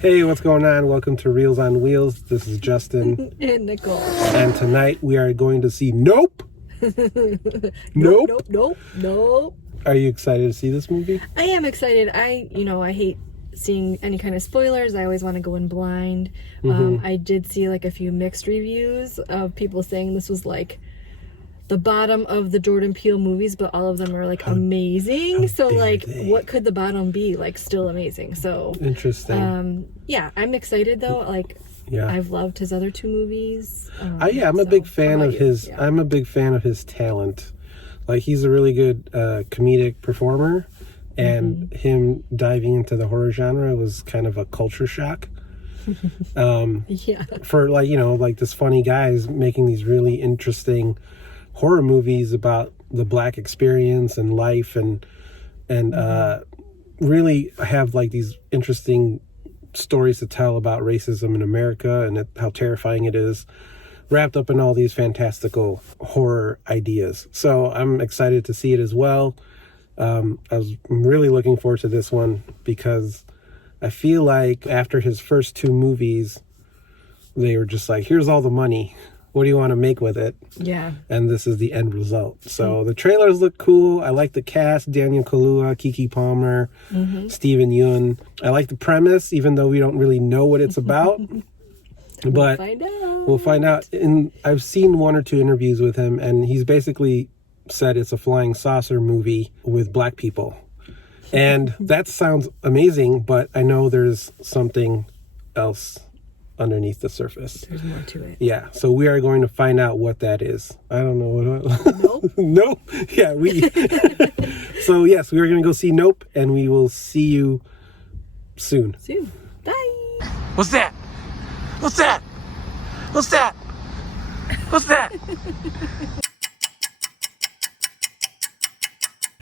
Hey, what's going on? Welcome to Reels on Wheels. This is Justin. And Nicole. And tonight we are going to see Nope. Nope. Are you excited to see this movie? I am excited. I hate seeing any kind of spoilers. I always want to go in blind. I did see like a few mixed reviews of people saying this was like the bottom of the Jordan Peele movies, but all of them are like amazing. So like, what could the bottom be? Like, still amazing. So interesting. Yeah, I'm excited though. Like, yeah, I've loved his other two movies. I'm a big fan of his. Yeah. I'm a big fan of his talent. Like, he's a really good comedic performer, and him diving into the horror genre was kind of a culture shock. Yeah. For like this funny guys making these really interesting horror movies about the Black experience and life, and really have like these interesting stories to tell about racism in America and how terrifying it is, wrapped up in all these fantastical horror ideas. So I'm excited to see it as well. I'm really looking forward to this one because I feel like after his first two movies, they were just like, here's all the money. What do you want to make with it? Yeah. And this is the end result. So the trailers look cool. I like the cast: Daniel Kaluuya, Keke Palmer, Steven Yeun. I like the premise, even though we don't really know what it's about. But we'll find out. And I've seen one or two interviews with him, and he's basically said it's a flying saucer movie with Black people. And that sounds amazing, but I know there's something else underneath the surface. There's more to it. Yeah, so we are going to find out what that is. I don't know what. Nope. Nope. Yeah, So yes, we are going to go see Nope, and we will see you soon. Bye. What's that? What's that? What's that? What's that?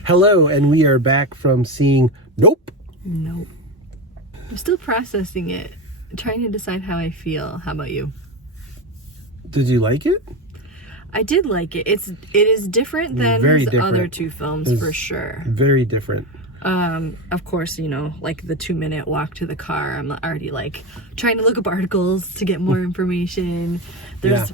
Hello, and we are back from seeing Nope. I'm still processing it. Trying to decide how I feel. How about you? Did you like it? I did like it. It is different than his other two films, for sure. Very different. Of course, like the 2-minute walk to the car, I'm already like trying to look up articles to get more information. There's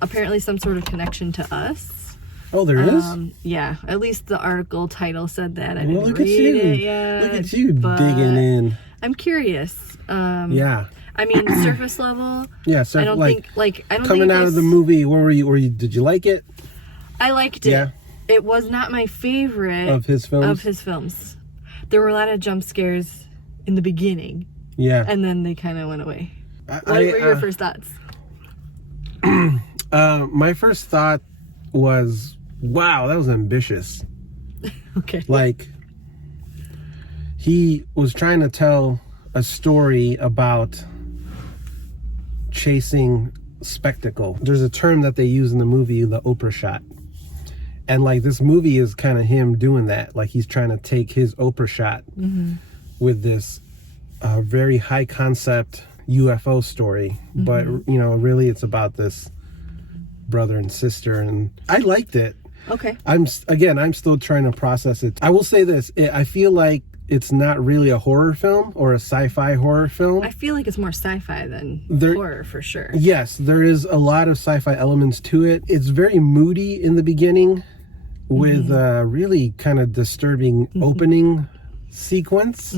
apparently some sort of connection to us. Oh, there is? Yeah, at least the article title said that. I didn't read it yet. Look at you digging in. I'm curious. Yeah. I mean, surface level. Yeah, so I don't think coming out of the movie, where were you? Did you like it? I liked it. Yeah. It was not my favorite of his films. There were a lot of jump scares in the beginning. Yeah. And then they kind of went away. What were your first thoughts? My first thought was, wow, that was ambitious. Okay. Like, he was trying to tell a story about chasing spectacle. There's a term that they use in the movie, the Oprah shot. And like, this movie is kind of him doing that. Like, he's trying to take his Oprah shot with this very high concept UFO story. But, really it's about this brother and sister. And I liked it. Okay. I'm still trying to process it. I will say this. I feel like it's not really a horror film or a sci-fi horror film. I feel like it's more sci-fi than horror, for sure. Yes, there is a lot of sci-fi elements to it. It's very moody in the beginning with a really kind of disturbing opening sequence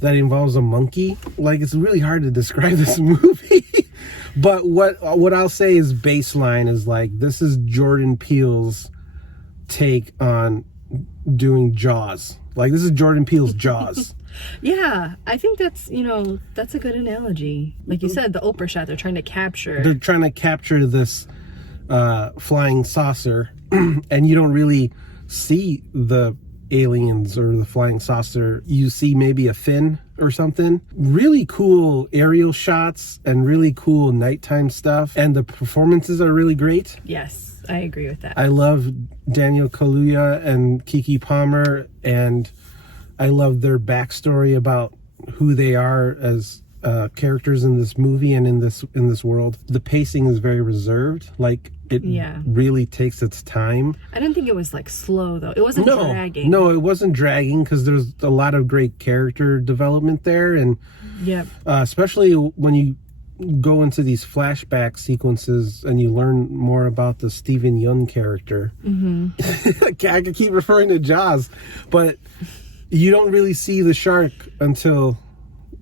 that involves a monkey. Like, it's really hard to describe this movie. But what I'll say is baseline is like, this is Jordan Peele's take on doing Jaws. Like, this is Jordan Peele's Jaws. Yeah, I think that's a good analogy. Like you said, the Oprah shot, they're trying to capture this flying saucer, and you don't really see the aliens or the flying saucer. You see maybe a fin or something. Really cool aerial shots and really cool nighttime stuff, and the performances are really great. Yes, I agree with that. I love Daniel Kaluuya and Keke Palmer, and I love their backstory about who they are as characters in this movie and in this world. The pacing is very reserved. Like, it really takes its time. I didn't think it was like slow though. It wasn't dragging. No, it wasn't dragging because there's a lot of great character development there, and especially when you go into these flashback sequences and you learn more about the Steven Yeun character. I could keep referring to Jaws, but you don't really see the shark until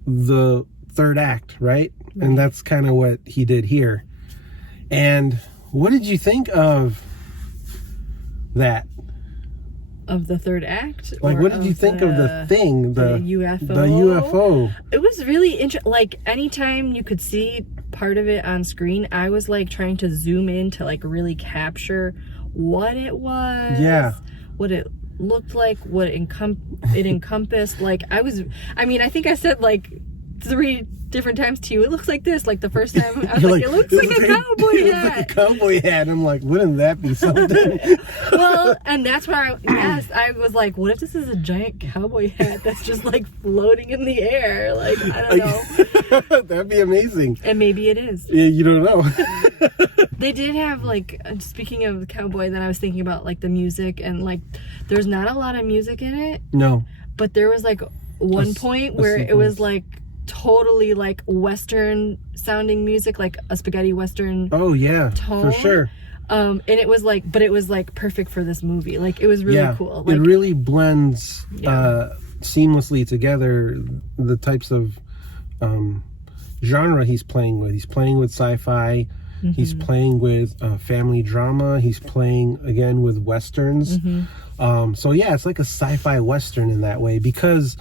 the third act, right? And that's kind of what he did here. And what did you think of that? Of the third act? Like, what did you think of the thing? The UFO? The UFO. It was really interesting. Like, anytime you could see part of it on screen, I was, like, trying to zoom in to, like, really capture what it was. Yeah. What it looked like, what it encompassed. Like, I think I said, like, 3 different times to you, it looks like this. Like the first time I was like, it looks like a cowboy hat. Like a cowboy hat. I'm like, wouldn't that be something? Well, and that's why I was like, what if this is a giant cowboy hat that's just like floating in the air? Like, I don't know. That'd be amazing. And maybe it is. Yeah, you don't know. They did have, like, speaking of the cowboy, then I was thinking about like the music, and like there's not a lot of music in it. No. But there was like one point where it was like totally like Western sounding music, like a spaghetti Western. Oh yeah, tone. For sure. And it was like, but it was like perfect for this movie. Like, it was really cool. Like, it really blends seamlessly together the types of genre he's playing with. He's playing with sci-fi. He's playing with family drama. He's playing again with Westerns. So yeah, it's like a sci-fi Western in that way, because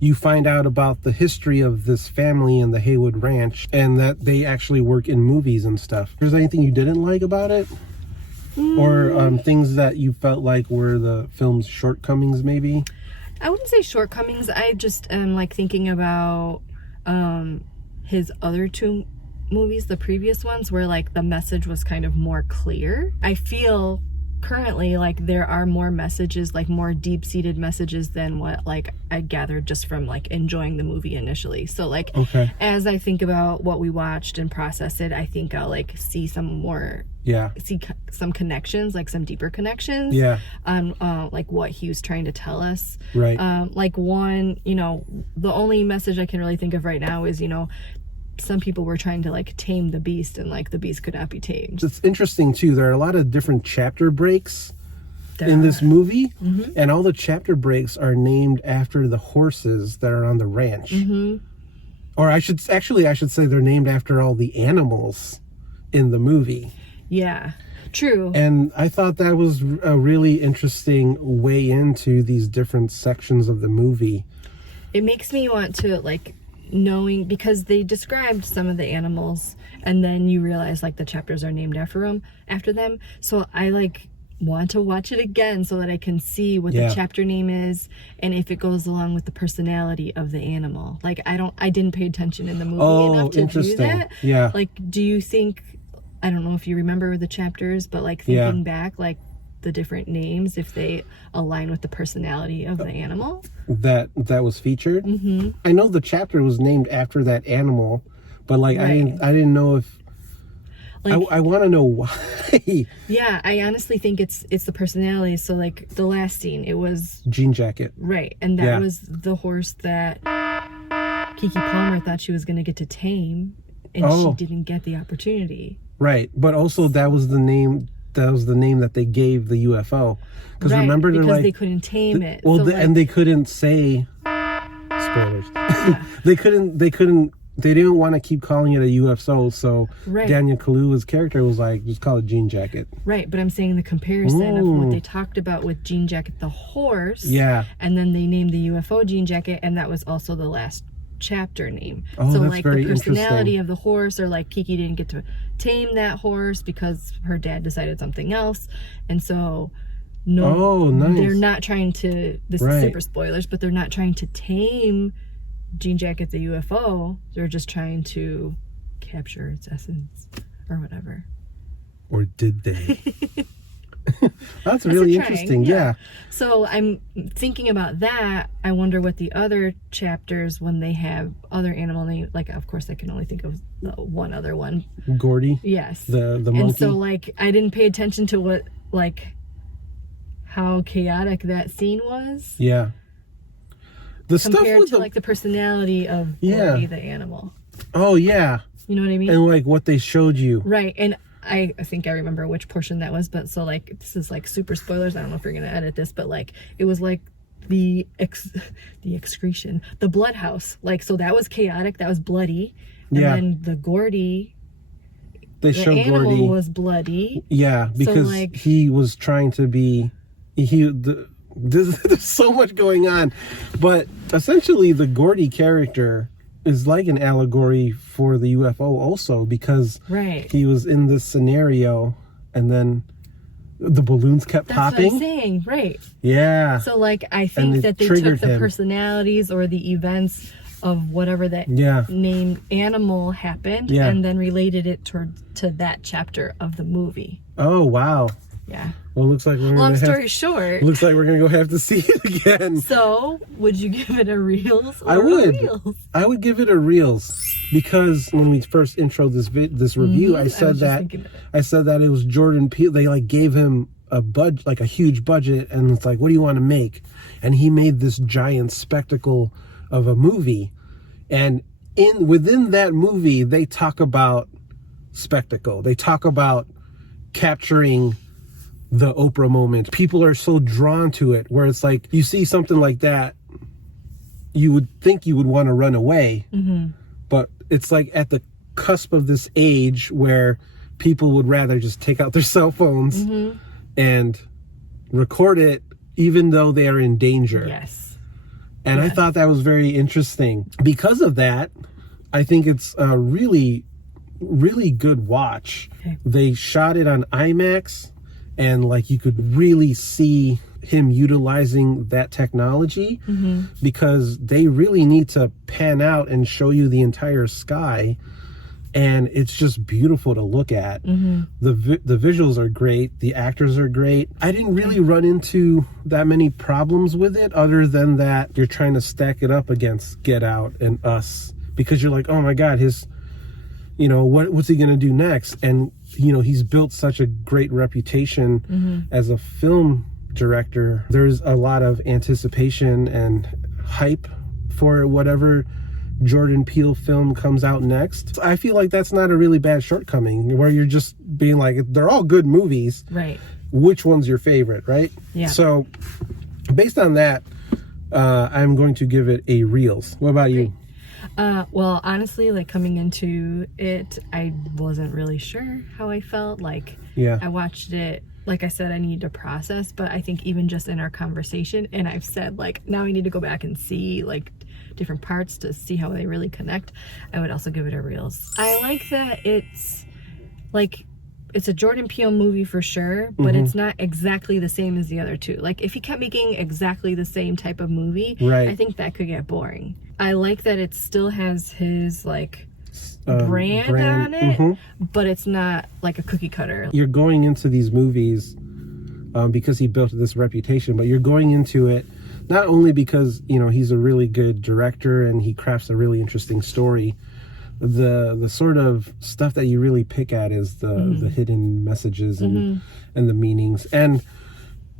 you find out about the history of this family and the Haywood Ranch, and that they actually work in movies and stuff. Is there anything you didn't like about it? Or things that you felt like were the film's shortcomings, maybe? I wouldn't say shortcomings. I just am like thinking about his other 2 movies, the previous ones, where like the message was kind of more clear. I feel currently like there are more messages, like more deep-seated messages than what like I gathered just from like enjoying the movie initially. So like as I think about what we watched and process it, I think I'll like see some more see some connections, like some deeper connections on like what he was trying to tell us. Right. Like one, you know, the only message I can really think of right now is, you know, some people were trying to like tame the beast, and like the beast could not be tamed. It's interesting too, there are a lot of different chapter breaks in this movie, and all the chapter breaks are named after the horses that are on the ranch. Or I should say they're named after all the animals in the movie. Yeah, true. And I thought that was a really interesting way into these different sections of the movie. It makes me want to like knowing, because they described some of the animals and then you realize like the chapters are named after them. So I like want to watch it again so that I can see what the chapter name is and if it goes along with the personality of the animal. Like I didn't pay attention in the movie enough to do that. Yeah. Like, do you think, I don't know if you remember the chapters, but like thinking back, like the different names, if they align with the personality of the animal that was featured. I know the chapter was named after that animal, but like I didn't know if like, I want to know why. Yeah, I honestly think it's the personality. So like the last scene, it was Jean Jacket, right? And that was the horse that Keke Palmer thought she was going to get to tame, and she didn't get the opportunity. Right, but also that was the name that they gave the UFO. Because remember, they're like, they couldn't tame it. Well, so and they couldn't say spoilers. They didn't want to keep calling it a UFO. So Daniel Kaluuya's character was like, just call it Jean Jacket. Right, but I'm saying the comparison of what they talked about with Jean Jacket, the horse. Yeah. And then they named the UFO Jean Jacket, and that was also the last chapter name. So like the personality of the horse, or like Keke didn't get to tame that horse because her dad decided something else, and so they're not trying to, this is super spoilers, but they're not trying to tame Jean Jacket the UFO. They're just trying to capture its essence or whatever. Or did they? That's really trying, interesting. Yeah. So I'm thinking about that. I wonder what the other chapters, when they have other animal names, like, of course I can only think of the one other one. Gordy. Yes. The monkey. And so, like, I didn't pay attention to what, like, how chaotic that scene was. Yeah. The compared stuff with to like the personality of Gordy, the animal. Oh yeah. You know what I mean? And like what they showed you. Right. And I think I remember which portion that was, but so like this is like super spoilers. I don't know if you're gonna edit this, but like it was like the excretion, the blood house. Like, so that was chaotic, that was bloody. And then the Gordy, they showed animal Gordy was bloody. Yeah, because so, like, he was trying to be there's so much going on, but essentially the Gordy character is like an allegory for the UFO also, because he was in this scenario and then the balloons kept popping. That's what I'm saying, right? Yeah. So like I think that they took the personalities or the events of whatever that named animal happened and then related it to that chapter of the movie. Oh wow. Yeah. Well, looks like we're long story short. Looks like we're gonna go have to see it again. So, would you give it a reels? Or I would. A reels? I would give it a reels, because when we first introed this review, I said that it was Jordan Peele. They like gave him a huge budget, and it's like, what do you want to make? And he made this giant spectacle of a movie, and within that movie, they talk about spectacle. They talk about capturing the Oprah moment. People are so drawn to it, where it's like you see something like that, you would think you would want to run away, but it's like at the cusp of this age where people would rather just take out their cell phones and record it, even though they are in danger. Yes. And I thought that was very interesting. Because of that, I think it's a really, really good watch. Okay. They shot it on IMAX, and like you could really see him utilizing that technology, because they really need to pan out and show you the entire sky, and it's just beautiful to look at. The visuals are great, the actors are great. I didn't really run into that many problems with it, other than that you're trying to stack it up against Get Out and Us, because you're like, oh my god, what's he gonna do next? And he's built such a great reputation as a film director. There's a lot of anticipation and hype for whatever Jordan Peele film comes out next. I feel like that's not a really bad shortcoming, where you're just being like, they're all good movies. Right. Which one's your favorite, right? Yeah. So based on that, I'm going to give it a reels. What about you? Well, honestly, like coming into it, I wasn't really sure how I felt. Like, I watched it, like I said, I need to process, but I think even just in our conversation, and I've said like, now I need to go back and see like different parts to see how they really connect. I would also give it a reels. I like that it's like, it's a Jordan Peele movie for sure, but it's not exactly the same as the other two. Like, if he kept making exactly the same type of movie, I think that could get boring. I like that it still has his, like, brand on it, but it's not like a cookie cutter. You're going into these movies because he built this reputation, but you're going into it not only because, he's a really good director and he crafts a really interesting story. The sort of stuff that you really pick at is the hidden messages and the meanings. And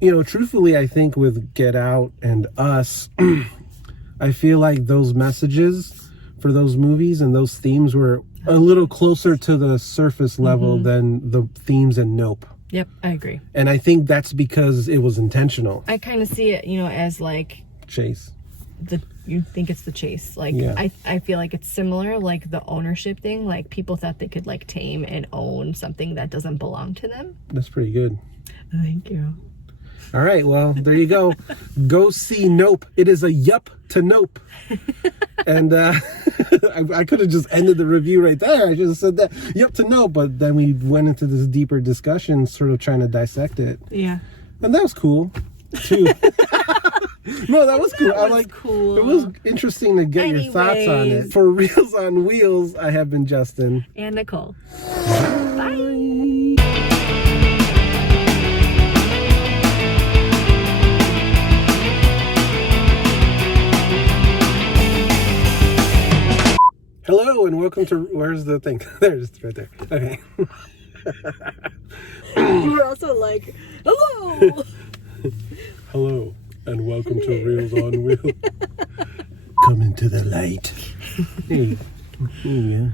truthfully, I think with Get Out and Us, I feel like those messages for those movies and those themes were a little closer to the surface level than the themes in Nope. Yep, I agree. And I think that's because it was intentional. I kind of see it, as like chase. You think it's the chase. Like, I feel like it's similar, like the ownership thing. Like, people thought they could like tame and own something that doesn't belong to them. That's pretty good. Thank you. All right, well, there you go. Go see Nope. It is a yup to Nope. And I could have just ended the review right there. I just said that, yup to Nope. But then we went into this deeper discussion, sort of trying to dissect it. Yeah. And that was cool, too. No, that was cool. Cool. It was interesting to get your thoughts on it. For Reels on Wheels, I have been Justin. And Nicole. Bye. hello and welcome to, where's the thing? There's right there. Okay. You were also like, hello. Hello and welcome to Reels on Wheels. Come into the light. Hey. Yeah.